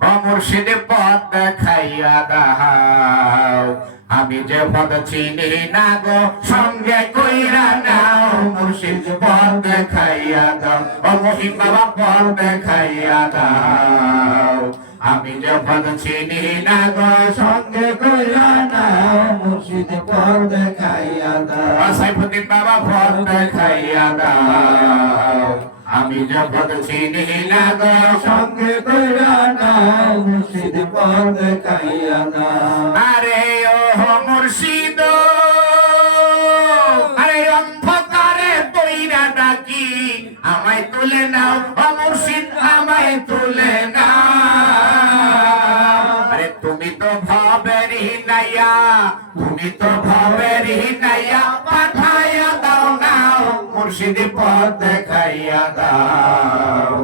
ও মুর্শিদ পথ দেখাইয়া দাও আমি যে পথ চিনি না গো সঙ্গে কইরা নাও মুর্শিদ পথ দেখাইয়া দাও ও মহিম বাবা পথ দেখাইয়া দাও আমি যে পথ চিনি না গো সঙ্গে কইরা নাও মুর্শিদ পথ দেখাইয়া দাও সাইফুদ্দিন বাবা পথ দেখাইয়া দাও আমি যে পথ চিনি না গো সঙ্গে কইরা নাও মুর্শিদ পথ দেখাইয়া দাও আরে ও মুর্শিদ আরে অন্ধকারে বইরা ডাকি আমায় তুলে নাও ও মুর্শিদ আমায় তুলে নাও আরে তুমি তো ভবের হিনাইয়া তুমি তো ভবের হিনাইয়া পাঠাইয়া দাও নাও মুর্শিদ পথ দেখাইয়া দাও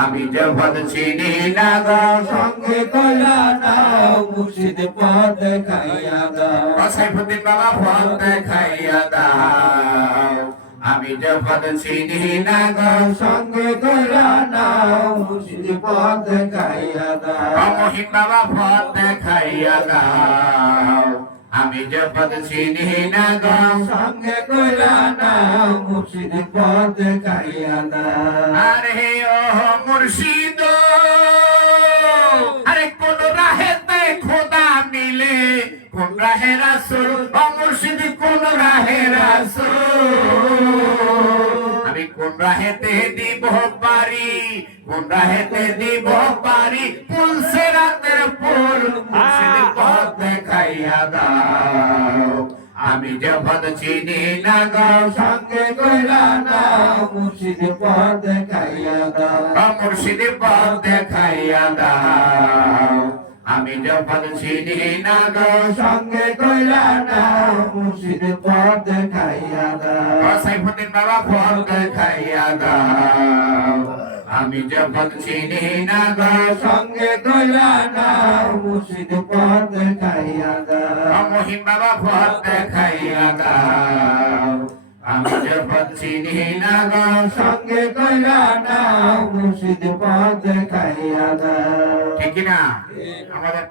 আমি যে পথ চিনি না গো সঙ্গে কইরা নাও মুর্শিদ পথ দেখাইয়া দাও সাইফুদ্দিন বাবা পথ দেখাইয়া দাও আমি যে পথ চিনি না গো সঙ্গে কইরা নাও মুর্শিদ পথ দেখাইয়া দাও মহিম বাবা পথ দেখাইয়া দাও আমি যে পথ চিনি না গো সঙ্গে কইরা নাও মুর্শিদ পথ দেখাইয়া দাও আরে ও মুর্শিদ আরে কোন রাহেতে খোদা মিলে কোন রাহে রাসূল ও মুর্শিদ কোন রাহে রাসূল আমি কোন রাহেতে দিব পারি কোন রাহেতে দিব পারি ফুল সেরাতের ফুল মুর্শিদ পথ দেখাইয়া দাও আমি যে পথ চিনি না গো সঙ্গে কইরা নাও মুর্শিদ পথ দেখাইয়া দাও মুর্শিদ পথ দেখাইয়া দাও আমি যে পথ চিনি না গো সঙ্গে কইরা নাও মুর্শিদ পথ দেখাইয়া দাও সাইফুদ্দিন বাবা পথ দেখাইয়া দাও আমি যে পথ চিনি না গো সঙ্গে কইরা নাও মুর্শিদ পথ দেখাইয়া দাও মহিম বাবা পথ দেখাইয়া দাও আমি যে পথ চিনি না গো সঙ্গে কইরা নাও মুর্শিদ পথ দেখাইয়া দাও ঠিক না আমাদের